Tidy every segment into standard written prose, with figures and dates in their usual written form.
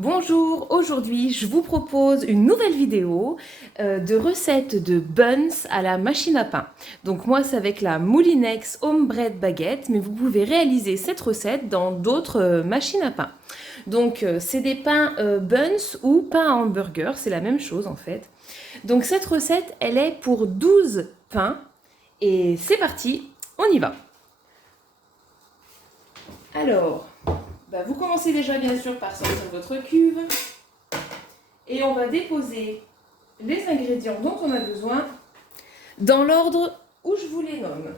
Bonjour, aujourd'hui je vous propose une nouvelle vidéo de recettes de buns à la machine à pain. Donc moi c'est avec la Moulinex Home Bread Baguette, mais vous pouvez réaliser cette recette dans d'autres machines à pain. Donc c'est des pains buns ou pains à hamburger, c'est la même chose en fait. Donc cette recette elle est pour 12 pains et c'est parti, on y va. Alors, vous commencez déjà bien sûr par sortir votre cuve et on va déposer les ingrédients dont on a besoin dans l'ordre où je vous les nomme.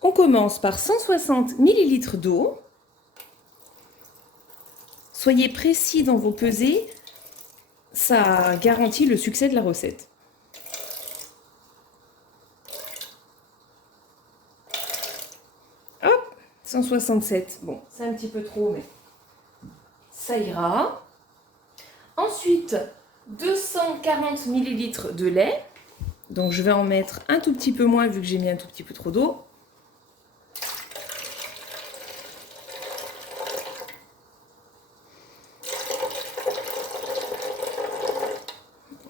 On commence par 160 ml d'eau. Soyez précis dans vos pesées, ça garantit le succès de la recette. Hop, 167, bon c'est un petit peu trop mais ça ira. Ensuite, 240 ml de lait. Donc je vais en mettre un tout petit peu moins vu que j'ai mis un tout petit peu trop d'eau.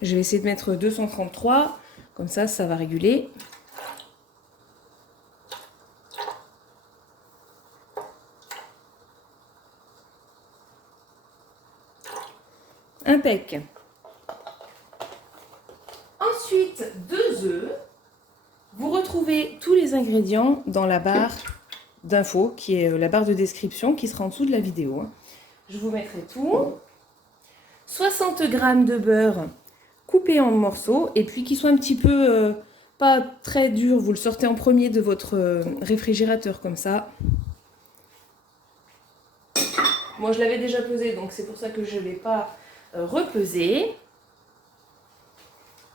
Je vais essayer de mettre 233, comme ça va réguler. Impec. Ensuite, 2 œufs. Vous retrouvez tous les ingrédients dans la barre d'infos, qui est la barre de description, qui sera en dessous de la vidéo. Je vous mettrai tout. 60 g de beurre coupé en morceaux, et puis qui soit un petit peu, pas très dur, vous le sortez en premier de votre réfrigérateur, comme ça. Moi, je l'avais déjà pesé, donc c'est pour ça que je ne l'ai pas repesé.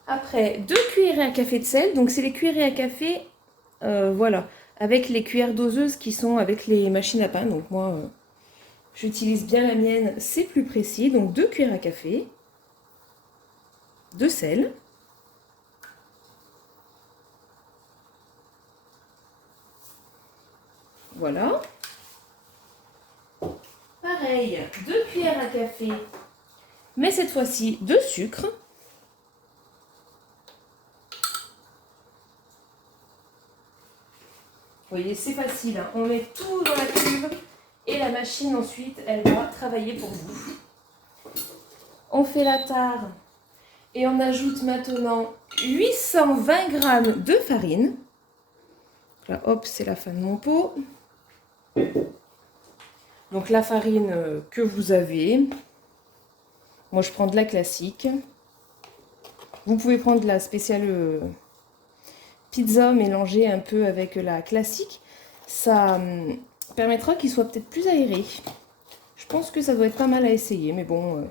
Après, 2 cuillerées à café de sel. Donc, c'est les cuillerées à café, voilà, avec les cuillères doseuses qui sont avec les machines à pain. Donc, moi, j'utilise bien la mienne, c'est plus précis. Donc, 2 cuillères à café de sel. Voilà. Pareil, 2 cuillères à café, mais cette fois-ci de sucre. Vous voyez, c'est facile, hein. On met tout dans la cuve et la machine ensuite, elle va travailler pour vous. On fait la tare et on ajoute maintenant 820 g de farine. Là, hop, c'est la fin de mon pot. Donc la farine que vous avez. Moi, je prends de la classique. Vous pouvez prendre de la spéciale pizza mélangée un peu avec la classique. Ça permettra qu'il soit peut-être plus aéré. Je pense que ça doit être pas mal à essayer, mais bon.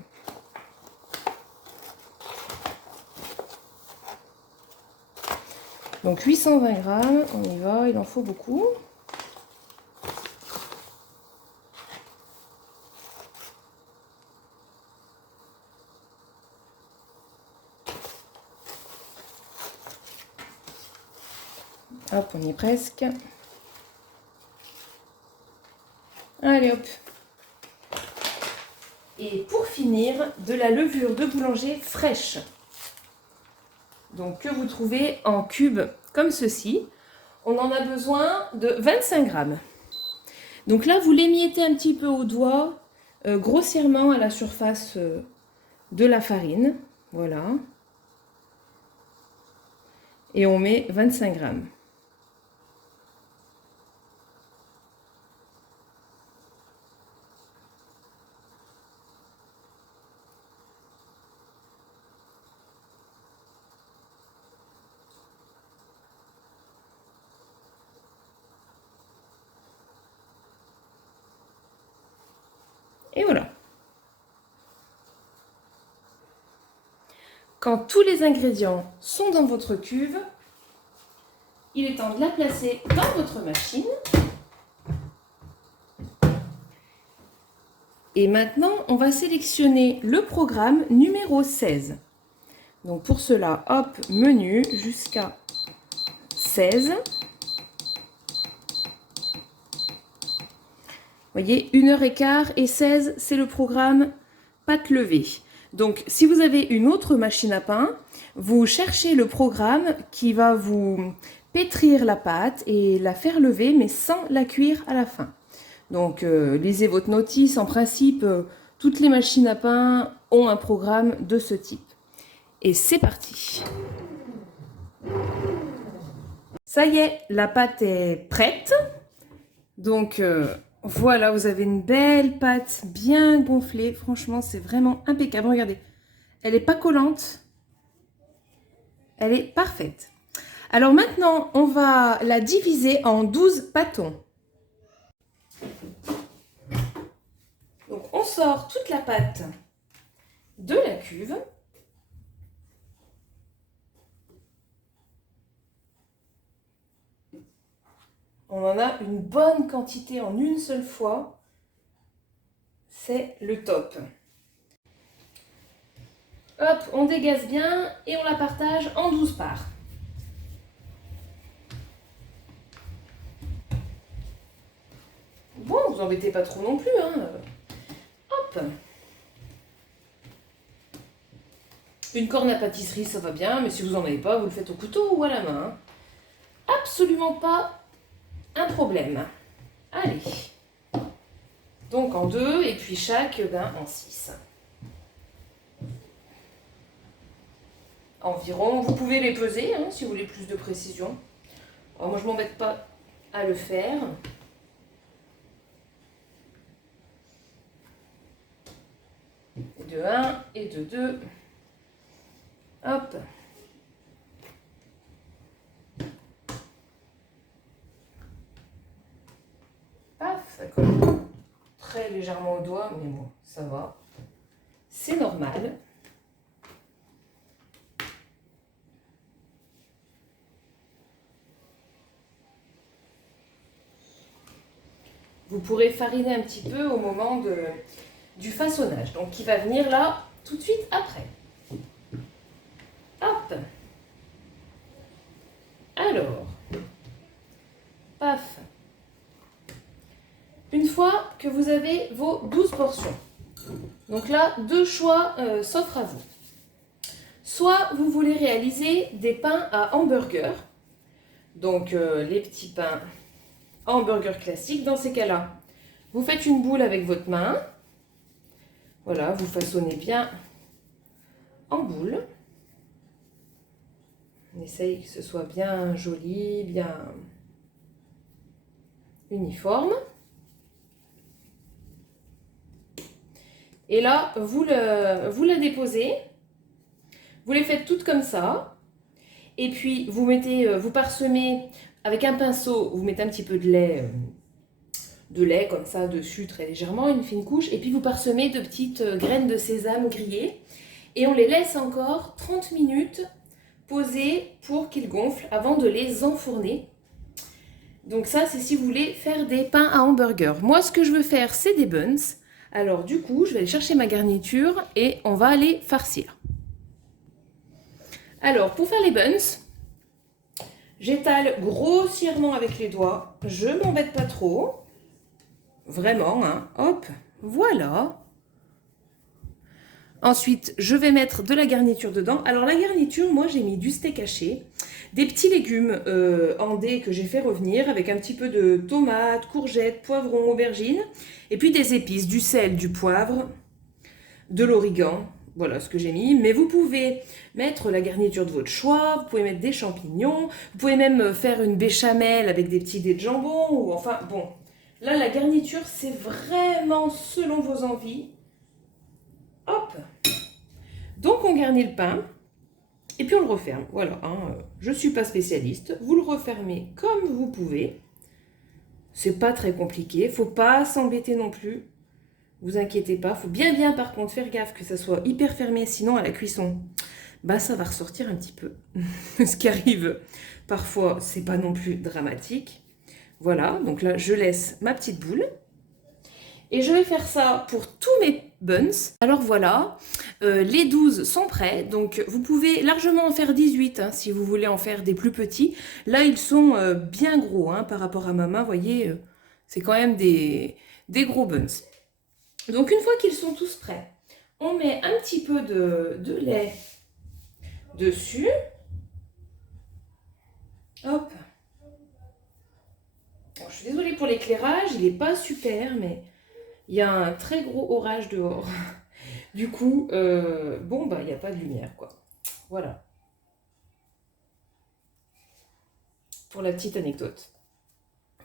Donc 820 g, on y va, il en faut beaucoup. Hop, on y est presque. Allez hop. Et pour finir, de la levure de boulanger fraîche. Donc que vous trouvez en cubes comme ceci. On en a besoin de 25 g. Donc là, vous l'émiettez un petit peu au doigt, grossièrement à la surface de la farine. Voilà. Et on met 25 g. Et voilà. Quand tous les ingrédients sont dans votre cuve, il est temps de la placer dans votre machine. Et maintenant, on va sélectionner le programme numéro 16. Donc pour cela, hop, menu jusqu'à 16. Vous voyez, 1h15 et 16, c'est le programme pâte levée. Donc, si vous avez une autre machine à pain, vous cherchez le programme qui va vous pétrir la pâte et la faire lever, mais sans la cuire à la fin. Donc, lisez votre notice. En principe, toutes les machines à pain ont un programme de ce type. Et c'est parti. Ça y est, la pâte est prête. Donc, voilà, vous avez une belle pâte bien gonflée. Franchement, c'est vraiment impeccable. Regardez, elle n'est pas collante. Elle est parfaite. Alors maintenant, on va la diviser en 12 pâtons. Donc, on sort toute la pâte de la cuve. On en a une bonne quantité en une seule fois. C'est le top. Hop, on dégaze bien et on la partage en 12 parts. Bon, vous embêtez pas trop non plus, hein. Hop. Une corne à pâtisserie, ça va bien, mais si vous n'en avez pas, vous le faites au couteau ou à la main. Absolument pas un problème. Allez. Donc en 2 et puis chaque en 6. Environ. Vous pouvez les peser hein, si vous voulez plus de précision. Alors, moi, je ne m'embête pas à le faire. De 1 et de 2. Hop. Paf, ça colle très légèrement au doigt, mais bon, ça va. C'est normal. Vous pourrez fariner un petit peu au moment du façonnage, donc qui va venir là tout de suite après. Hop. Alors, paf. Une fois que vous avez vos 12 portions, donc là, 2 choix s'offrent à vous. Soit vous voulez réaliser des pains à hamburger, donc les petits pains hamburger classique. Dans ces cas-là, vous faites une boule avec votre main. Voilà, vous façonnez bien en boule. On essaye que ce soit bien joli, bien uniforme. Et là, vous la déposez. Vous les faites toutes comme ça. Et puis, vous parsemez avec un pinceau, vous mettez un petit peu de lait comme ça dessus très légèrement, une fine couche, et puis vous parsemez de petites graines de sésame grillées et on les laisse encore 30 minutes poser pour qu'ils gonflent avant de les enfourner. Donc ça, c'est si vous voulez faire des pains à hamburger. Moi, ce que je veux faire, c'est des buns. Alors du coup, je vais aller chercher ma garniture et on va les farcir. Alors, pour faire les buns, j'étale grossièrement avec les doigts. Je ne m'embête pas trop. Vraiment, hein. Hop, voilà. Ensuite, je vais mettre de la garniture dedans. Alors, la garniture, moi, j'ai mis du steak haché, des petits légumes en dés que j'ai fait revenir avec un petit peu de tomates, courgettes, poivrons, aubergines, et puis des épices, du sel, du poivre, de l'origan. Voilà ce que j'ai mis. Mais vous pouvez mettre la garniture de votre choix, vous pouvez mettre des champignons, vous pouvez même faire une béchamel avec des petits dés de jambon, ou enfin, bon. Là, la garniture, c'est vraiment selon vos envies. Hop. Donc, on garnit le pain et puis on le referme. Voilà, hein, je ne suis pas spécialiste. Vous le refermez comme vous pouvez. C'est pas très compliqué. Il ne faut pas s'embêter non plus. Vous inquiétez pas. Il faut bien, par contre, faire gaffe que ça soit hyper fermé. Sinon, à la cuisson, bah, ça va ressortir un petit peu. Ce qui arrive parfois, c'est pas non plus dramatique. Voilà, donc là, je laisse ma petite boule. Et je vais faire ça pour tous mes buns. Alors voilà, les 12 sont prêts. Donc vous pouvez largement en faire 18 hein, si vous voulez en faire des plus petits. Là, ils sont bien gros hein, par rapport à ma main. Vous voyez, c'est quand même des des gros buns. Donc une fois qu'ils sont tous prêts, on met un petit peu de lait dessus. Hop. Alors, je suis désolée pour l'éclairage, il n'est pas super, mais il y a un très gros orage dehors. Du coup, bon, bah, il n'y a pas de lumière, quoi. Voilà. Pour la petite anecdote.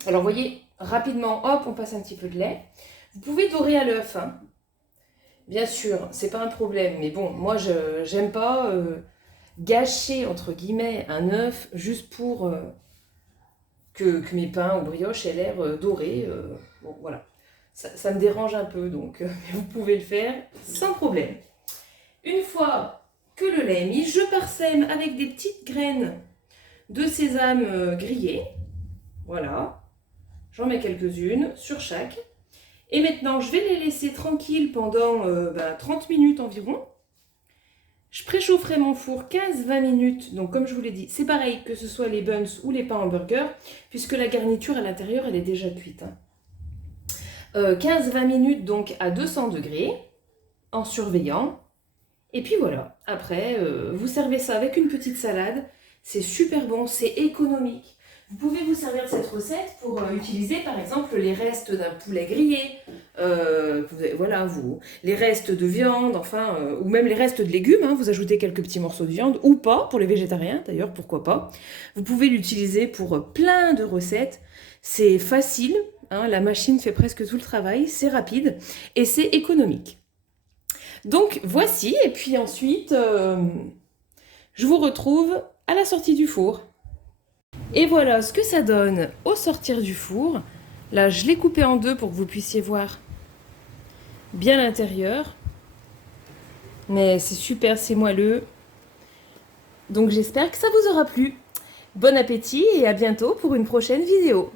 Alors, vous voyez, rapidement, hop, on passe un petit peu de lait. Vous pouvez dorer à l'œuf, hein. Bien sûr, c'est pas un problème, mais bon, moi, j'aime pas gâcher, entre guillemets, un œuf juste pour que mes pains ou brioches aient l'air dorés. Bon, voilà. Ça me dérange un peu, donc vous pouvez le faire sans problème. Une fois que le lait est mis, je parsème avec des petites graines de sésame grillées. Voilà. J'en mets quelques-unes sur chaque. Et maintenant, je vais les laisser tranquilles pendant 30 minutes environ. Je préchaufferai mon four 15-20 minutes. Donc, comme je vous l'ai dit, c'est pareil que ce soit les buns ou les pains hamburgers, puisque la garniture à l'intérieur, elle est déjà cuite. 15-20 minutes donc à 200 degrés, en surveillant. Et puis voilà, après, vous servez ça avec une petite salade. C'est super bon, c'est économique. Vous pouvez vous servir de cette recette pour utiliser par exemple les restes d'un poulet grillé, voilà, les restes de viande, enfin, ou même les restes de légumes, hein, vous ajoutez quelques petits morceaux de viande, ou pas, pour les végétariens d'ailleurs, pourquoi pas. Vous pouvez l'utiliser pour plein de recettes, c'est facile, hein, la machine fait presque tout le travail, c'est rapide et c'est économique. Donc voici, et puis ensuite, je vous retrouve à la sortie du four. Et voilà ce que ça donne au sortir du four. Là, je l'ai coupé en deux pour que vous puissiez voir bien l'intérieur. Mais c'est super, c'est moelleux. Donc j'espère que ça vous aura plu. Bon appétit et à bientôt pour une prochaine vidéo.